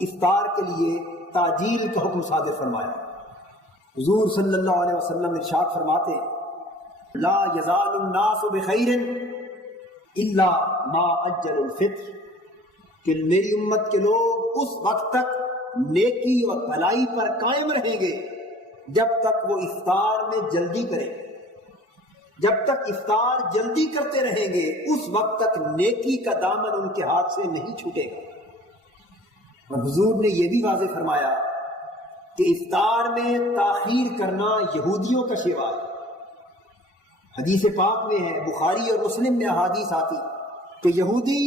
افطار کے لیے تاجیل کا حکم صادر فرمایا۔ حضور صلی اللہ علیہ وسلم ارشاد فرماتے ہیں لا یزال الناس بخیر الا ما اجل الفطر، کہ میری امت کے لوگ اس وقت تک نیکی اور بھلائی پر قائم رہیں گے جب تک وہ افطار میں جلدی کریں گے۔ جب تک افطار جلدی کرتے رہیں گے اس وقت تک نیکی کا دامن ان کے ہاتھ سے نہیں چھوٹے گا۔ اور حضور نے یہ بھی واضح فرمایا کہ افطار میں تاخیر کرنا یہودیوں کا شیوا ہے۔ حدیث پاک میں ہے، بخاری اور مسلم میں احادیث آتی کہ یہودی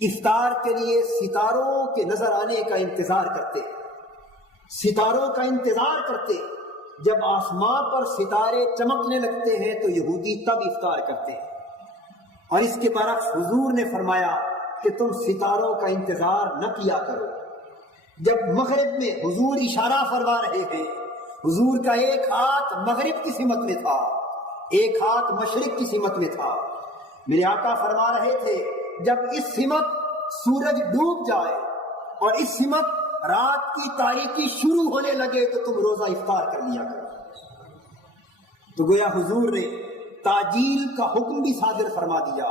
افطار کے لیے ستاروں کے نظر آنے کا انتظار کرتے، ستاروں کا انتظار کرتے۔ جب آسمان پر ستارے چمکنے لگتے ہیں تو یہودی تب افطار کرتے ہیں۔ اور اس کے برعکس حضور نے فرمایا کہ تم ستاروں کا انتظار نہ کیا کرو۔ جب مغرب میں حضور اشارہ فرما رہے ہیں، حضور کا ایک ہاتھ مغرب کی سمت میں تھا، ایک ہاتھ مشرق کی سمت میں تھا۔ میرے آقا فرما رہے تھے جب اس سمت سورج ڈوب جائے اور اس سمت رات کی تاریکی شروع ہونے لگے تو تم روزہ افطار کر لیا کرو۔ تو گویا حضور نے تاجیل کا حکم بھی صادر فرما دیا،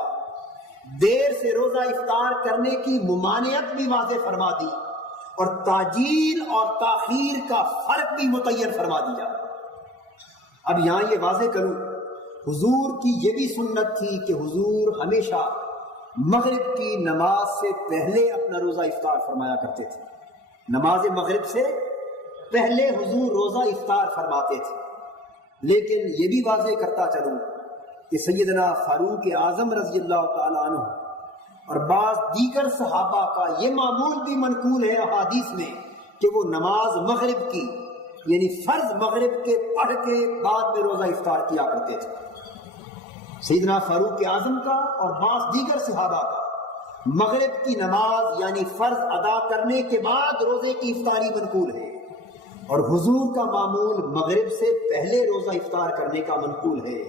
دیر سے روزہ افطار کرنے کی ممانعت بھی واضح فرما دی، اور تاجیل اور تاخیر کا فرق بھی متعین فرما دیا۔ اب یہاں یہ واضح کروں، حضور کی یہ بھی سنت تھی کہ حضور ہمیشہ مغرب کی نماز سے پہلے اپنا روزہ افطار فرمایا کرتے تھے۔ نماز مغرب سے پہلے حضور روزہ افطار فرماتے تھے۔ لیکن یہ بھی واضح کرتا چلوں کہ سیدنا فاروق اعظم رضی اللہ تعالیٰ عنہ اور بعض دیگر صحابہ کا یہ معمول بھی منقول ہے احادیث میں کہ وہ نماز مغرب کی یعنی فرض مغرب کے پڑھ کے بعد میں روزہ افطار کیا کرتے تھے۔ سیدنا فاروق اعظم کا اور بعض دیگر صحابہ کا مغرب کی نماز یعنی فرض ادا کرنے کے بعد روزے کی افطاری منقول ہے، اور حضور کا معمول مغرب سے پہلے روزہ افطار کرنے کا منقول ہے۔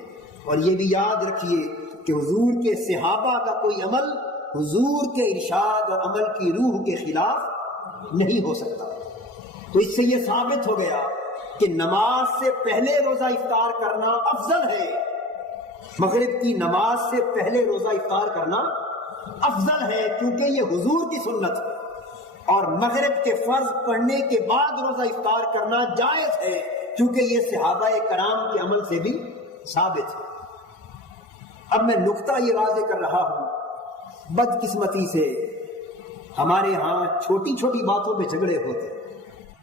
اور یہ بھی یاد رکھیے کہ حضور کے صحابہ کا کوئی عمل حضور کے ارشاد اور عمل کی روح کے خلاف نہیں ہو سکتا۔ تو اس سے یہ ثابت ہو گیا کہ نماز سے پہلے روزہ افطار کرنا افضل ہے، مغرب کی نماز سے پہلے روزہ افطار کرنا افضل ہے، کیونکہ یہ حضور کی سنت ہے، اور مغرب کے فرض پڑھنے کے بعد روزہ افطار کرنا جائز ہے، کیونکہ یہ صحابہ کرام کے عمل سے بھی ثابت ہے۔ اب میں نقطہ یہ واضح کر رہا ہوں، بدقسمتی سے ہمارے ہاں چھوٹی چھوٹی باتوں پہ جھگڑے ہوتے،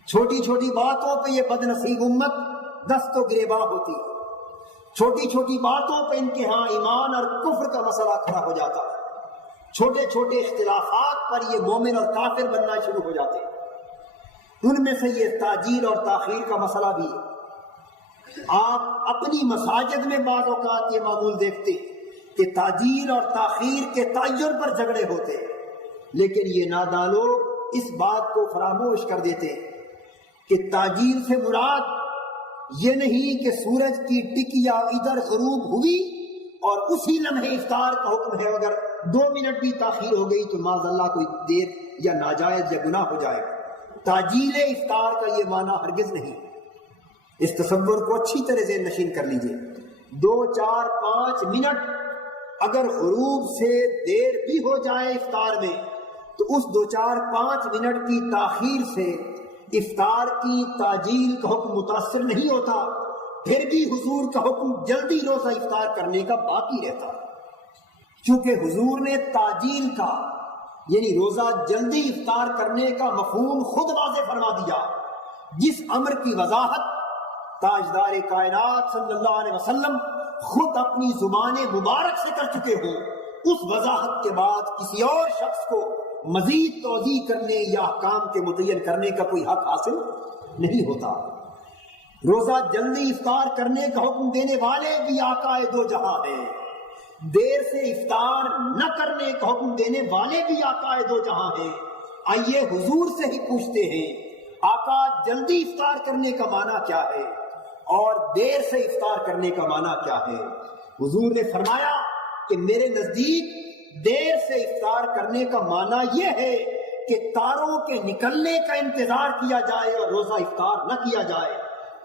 چھوٹی چھوٹی باتوں پہ یہ بد نصیب امت دست و گریباں ہوتی، چھوٹی چھوٹی باتوں پہ ان کے ہاں ایمان اور کفر کا مسئلہ کھڑا ہو جاتا ہے، چھوٹے چھوٹے اختلافات پر یہ مومن اور کافر بننا شروع ہو جاتے ہیں۔ ان میں سے یہ تاجیل اور تاخیر کا مسئلہ بھی ہے۔ آپ اپنی مساجد میں بعض اوقات یہ معمول دیکھتے کہ تاجیل اور تاخیر کے تعین پر جھگڑے ہوتے، لیکن یہ نادان لوگ اس بات کو فراموش کر دیتے کہ تاجیل سے مراد یہ نہیں کہ سورج کی ٹکیا ادھر غروب ہوئی اور اسی لمحے افطار کا حکم ہے، اگر 2 منٹ بھی تاخیر ہو گئی تو معاذ اللہ کوئی دیر یا ناجائز یا گناہ ہو جائے گا۔ تاجیل افطار کا یہ معنی ہرگز نہیں۔ اس تصور کو اچھی طرح ذہن نشین کر لیجئے، 2 4 5 منٹ اگر غروب سے دیر بھی ہو جائے افطار میں تو اس 2 4 5 منٹ کی تاخیر سے افطار کی تاجیل کا حکم متاثر نہیں ہوتا، پھر بھی حضور کا حکم جلدی روزہ افطار کرنے کا باقی رہتا، کیونکہ حضور نے تاجیل کا یعنی روزہ جلدی افطار کرنے کا مفہوم خود واضح فرما دیا۔ جس امر کی وضاحت تاجدار کائنات صلی اللہ علیہ وسلم خود اپنی زبان مبارک سے کر چکے ہو، اس وضاحت کے بعد کسی اور شخص کو مزید توضیح کرنے یا احکام کے متعین کرنے کا کوئی حق حاصل نہیں ہوتا۔ روزہ جلدی افطار کرنے کا حکم دینے والے بھی آقا دو جہاں ہیں، دیر سے افطار نہ کرنے کا حکم دینے والے بھی آقا دو جہاں ہیں۔ آئیے حضور سے ہی پوچھتے ہیں، آقا جلدی افطار کرنے کا معنی کیا ہے اور دیر سے افطار کرنے کا معنی کیا ہے؟ حضور نے فرمایا کہ میرے نزدیک دیر سے افطار کرنے کا معنی یہ ہے کہ تاروں کے نکلنے کا انتظار کیا جائے اور روزہ افطار نہ کیا جائے.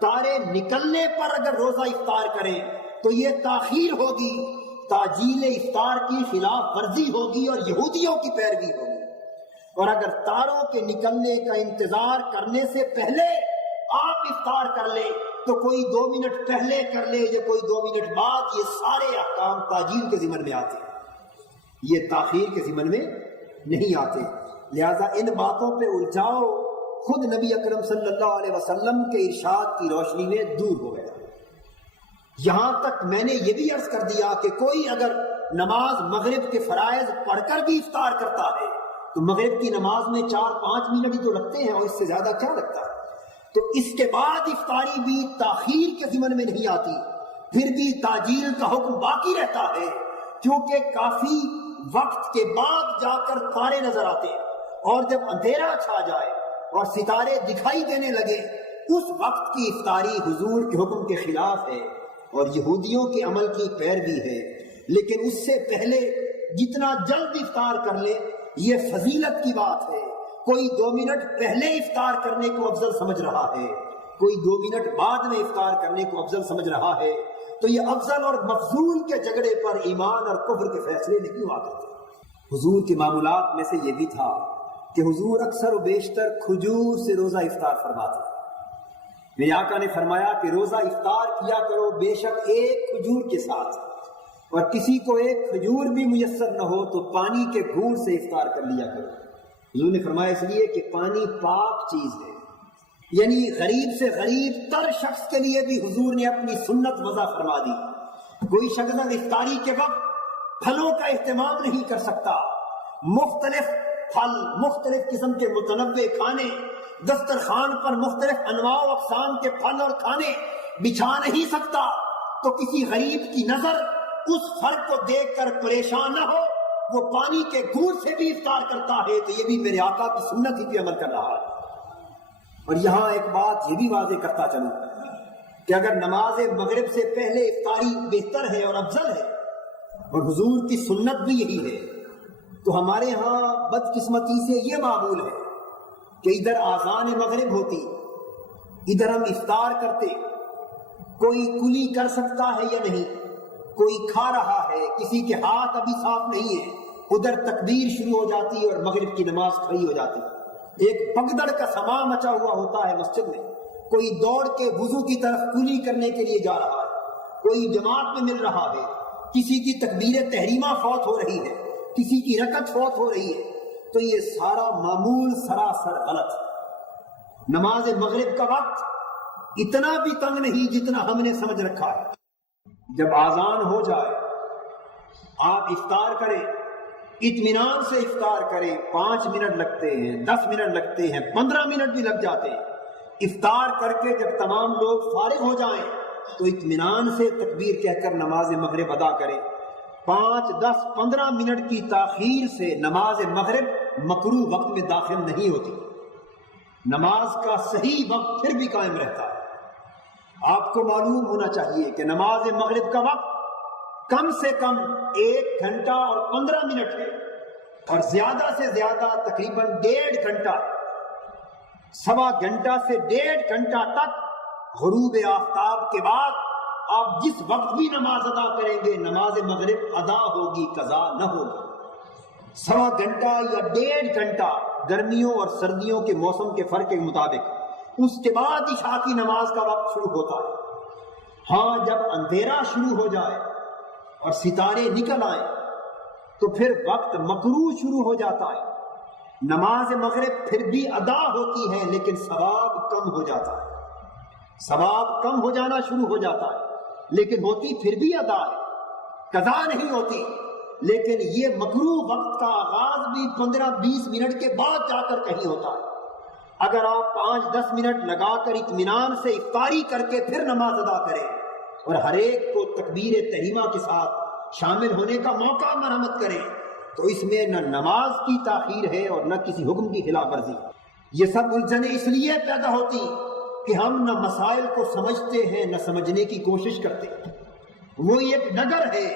تارے نکلنے پر اگر روزہ افطار کریں تو یہ تاخیر ہوگی، تاجیل افطار کی خلاف ورزی ہوگی اور یہودیوں کی پیروی ہوگی. اور اگر تاروں کے نکلنے کا انتظار کرنے سے پہلے آپ افطار کر لیں تو کوئی 2 منٹ پہلے کر لے یا کوئی 2 منٹ بعد، یہ سارے احکام تاجیل کے ضمن میں آتے ہیں، یہ تاخیر کے ضمن میں نہیں آتے. لہذا ان باتوں پہ الجھاؤ خود نبی اکرم صلی اللہ علیہ وسلم کے ارشاد کی روشنی میں دور ہو گیا. یہاں تک میں نے یہ بھی عرض کر دیا کہ کوئی اگر نماز مغرب کے فرائض پڑھ کر بھی افطار کرتا ہے تو مغرب کی نماز میں 4-5 منٹ ہی تو لگتے ہیں، اور اس سے زیادہ کیا لگتا ہے. تو اس کے بعد افطاری بھی تاخیر کے ضمن میں نہیں آتی، پھر بھی تاجیل کا حکم باقی رہتا ہے، کیونکہ کافی وقت کے بعد جا کر تارے نظر آتے ہیں، اور جب اندھیرا چھا جائے اور ستارے دکھائی دینے لگے اس وقت کی افطاری حضور کے حکم کے خلاف ہے اور یہودیوں کے عمل کی پیروی ہے. لیکن اس سے پہلے جتنا جلد افطار کر لے یہ فضیلت کی بات ہے. کوئی 2 منٹ پہلے افطار کرنے کو افضل سمجھ رہا ہے، کوئی 2 منٹ بعد میں افطار کرنے کو افضل سمجھ رہا ہے، تو یہ افضل اور مفضول کے جھگڑے پر ایمان اور کفر کے فیصلے نہیں ہوا کرتے. حضور کے معمولات میں سے یہ بھی تھا کہ حضور اکثر و بیشتر کھجور سے روزہ افطار فرماتے. میرے آقا نے فرمایا کہ روزہ افطار کیا کرو بے شک ایک کھجور کے ساتھ، اور کسی کو ایک کھجور بھی میسر نہ ہو تو پانی کے گھونٹ سے افطار کر لیا کرو. حضور نے فرمایا اس لیے کہ پانی پاک چیز ہے، یعنی غریب سے غریب تر شخص کے لیے بھی حضور نے اپنی سنت وضع فرما دی. کوئی شخص افطاری کے وقت پھلوں کا اہتمام نہیں کر سکتا، مختلف پھل، مختلف قسم کے متنوع کھانے، دسترخوان پر مختلف انواع و اقسام کے پھل اور کھانے بچھا نہیں سکتا، تو کسی غریب کی نظر اس فرق کو دیکھ کر پریشان نہ ہو، وہ پانی کے گھونٹ سے بھی افطار کرتا ہے تو یہ بھی میرے آقا کی سنت ہی پہ عمل کر رہا ہے. اور یہاں ایک بات یہ بھی واضح کرتا چلوں کہ اگر نماز مغرب سے پہلے افطاری بہتر ہے اور افضل ہے اور حضور کی سنت بھی یہی ہے، تو ہمارے ہاں بدقسمتی سے یہ معمول ہے کہ ادھر آذان مغرب ہوتی، ادھر ہم افطار کرتے. کوئی کلی کر سکتا ہے یا نہیں، کوئی کھا رہا ہے، کسی کے ہاتھ ابھی صاف نہیں ہے، ادھر تکبیر شروع ہو جاتی اور مغرب کی نماز کھڑی ہو جاتی. ایک پگدڑ کا سما مچا ہوا ہوتا ہے مسجد میں، کوئی دوڑ کے وضو کی طرف کلی کرنے کے لیے جا رہا ہے، کوئی جماعت میں مل رہا ہے، کسی کی تکبیر تحریمہ فوت ہو رہی ہے، کسی کی رکعت فوت ہو رہی ہے، تو یہ سارا معمول سراسر غلط ہے. نماز مغرب کا وقت اتنا بھی تنگ نہیں جتنا ہم نے سمجھ رکھا ہے. جب آذان ہو جائے آپ افطار کریں، اطمینان سے افطار کریں. 5 منٹ لگتے ہیں، 10 منٹ لگتے ہیں، 15 منٹ بھی لگ جاتے ہیں. افطار کر کے جب تمام لوگ فارغ ہو جائیں تو اطمینان سے تکبیر کہہ کر نماز مغرب ادا کریں. 5, 10, 15 منٹ کی تاخیر سے نماز مغرب مکروہ وقت میں داخل نہیں ہوتی. نماز کا صحیح وقت پھر بھی قائم رہتا ہے. آپ کو معلوم ہونا چاہیے کہ نماز مغرب کا وقت کم سے کم 1 گھنٹہ اور 15 منٹ ہے، اور زیادہ سے زیادہ تقریباً 1.5 گھنٹہ، 1.25 گھنٹہ سے 1.5 گھنٹہ تک غروب آفتاب کے بعد آپ جس وقت بھی نماز ادا کریں گے نماز مغرب ادا ہوگی، قضا نہ ہوگی. 1.25 گھنٹہ یا 1.5 گھنٹہ گرمیوں اور سردیوں کے موسم کے فرق کے مطابق، اس کے بعد عشاء کی نماز کا وقت شروع ہوتا ہے. ہاں جب اندھیرا شروع ہو جائے اور ستارے نکل آئے تو پھر وقت مکروہ شروع ہو جاتا ہے. نماز مغرب پھر بھی ادا ہوتی ہے لیکن ثواب کم ہو جاتا ہے. ثواب کم ہو جانا شروع ہو جاتا ہے لیکن ہوتی پھر بھی ادا ہے، قضا نہیں ہوتی. لیکن یہ مکروہ وقت کا آغاز بھی 15-20 منٹ کے بعد جا کر کہیں ہوتا ہے. اگر آپ 5-10 منٹ لگا کر اطمینان سے افطاری کر کے پھر نماز ادا کریں اور ہر ایک کو تکبیر تحریمہ کے ساتھ شامل ہونے کا موقع مرحمت کریں تو اس میں نہ نماز کی تاخیر ہے اور نہ کسی حکم کی خلاف ورزی. یہ سب الجھنیں اس لیے پیدا ہوتی کہ ہم نہ مسائل کو سمجھتے ہیں نہ سمجھنے کی کوشش کرتے. وہی ایک ڈگر ہے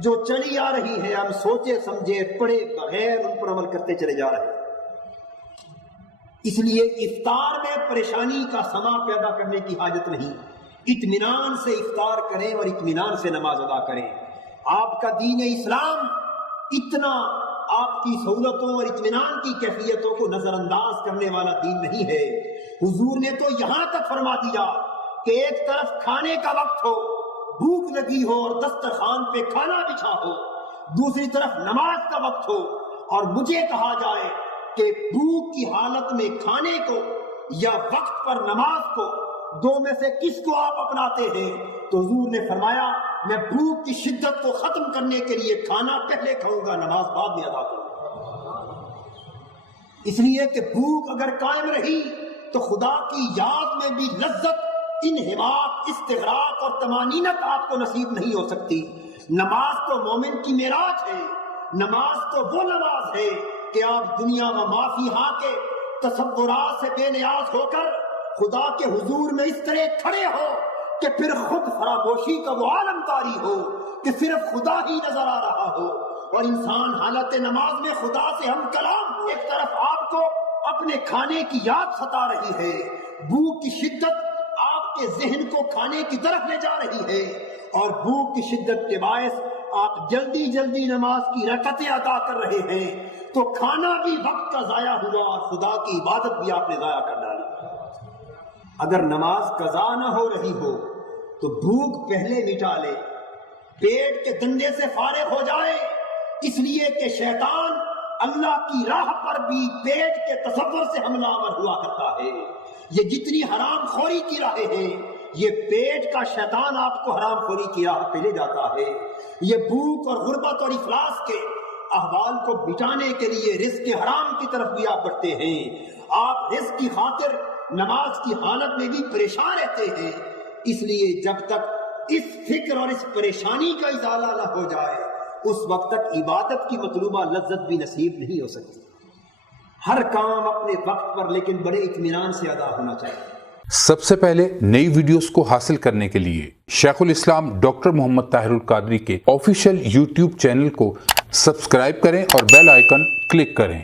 جو چلی آ رہی ہے، ہم سوچے سمجھے پڑھے بغیر ان پر عمل کرتے چلے جا رہے ہیں. اس لیے افطار میں پریشانی کا سما پیدا کرنے کی حاجت نہیں، اطمینان سے افطار کریں اور اطمینان سے نماز ادا کریں۔ آپ کا دین اسلام اتنا آپ کی سہولتوں اور اطمینان کی کیفیتوں کو نظر انداز کرنے والا دین نہیں ہے۔ حضور نے تو یہاں تک فرما دیا کہ ایک طرف کھانے کا وقت ہو، بھوک لگی ہو اور دسترخوان پہ کھانا بچھا ہو، دوسری طرف نماز کا وقت ہو اور مجھے کہا جائے کہ بھوک کی حالت میں کھانے کو یا وقت پر نماز کو، دو میں سے کس کو آپ اپناتے ہیں؟ تو حضور نے فرمایا میں بھوک کی شدت کو ختم کرنے کے لیے کھانا پہلے کھاؤں گا، نماز بعد میں ادا کروں گا۔ اس لیے کہ بھوک اگر قائم رہی تو خدا کی یاد میں بھی لذت، انہماک، استغراق اور طمانینت آپ کو نصیب نہیں ہو سکتی۔ نماز تو مومن کی معراج ہے، نماز تو وہ نماز ہے کہ آپ دنیا و ما فیہا کے تصورات سے بے نیاز ہو کر خدا کے حضور میں اس طرح کھڑے ہو کہ پھر خود فراموشی کا وہ عالم طاری ہو کہ صرف خدا ہی نظر آ رہا ہو، اور انسان حالت نماز میں خدا سے ہم کلام۔ ایک طرف آپ کو اپنے کھانے کی یاد ستا رہی ہے، بھوک کی شدت آپ کے ذہن کو کھانے کی طرف لے جا رہی ہے، اور بھوک کی شدت کے باعث آپ جلدی جلدی نماز کی رکعتیں ادا کر رہے ہیں، تو کھانا بھی وقت کا ضائع ہوا اور خدا کی عبادت بھی آپ نے ضائع کر ڈالی۔ اگر نماز قضا نہ ہو رہی ہو تو بھوک پہلے مٹا لے، پیٹ کے دندے سے فارغ ہو جائے، اس لیے کہ شیطان اللہ کی راہ پر بھی پیٹ کے تصور سے حملہ آور ہوا کرتا ہے۔ یہ جتنی حرام خوری کی راہیں ہیں، یہ پیٹ کا شیطان آپ کو حرام خوری کی راہ پہ لے جاتا ہے۔ یہ بھوک اور غربت اور افلاس کے احوال کو مٹانے کے لیے رزق حرام کی طرف بھی آپ بڑھتے ہیں۔ آپ رزق کی خاطر نماز کی حالت میں بھی پریشان رہتے ہیں، اس لیے جب تک اس فکر اور اس پریشانی کا ازالہ نہ ہو جائے اس وقت تک عبادت کی مطلوبہ لذت بھی نصیب نہیں ہو سکتی۔ ہر کام اپنے وقت پر لیکن بڑے اطمینان سے ادا ہونا چاہیے۔ سب سے پہلے نئی ویڈیوز کو حاصل کرنے کے لیے شیخ الاسلام ڈاکٹر محمد طاہر القادری کے آفیشیل یوٹیوب چینل کو سبسکرائب کریں اور بیل آئیکن کلک کریں۔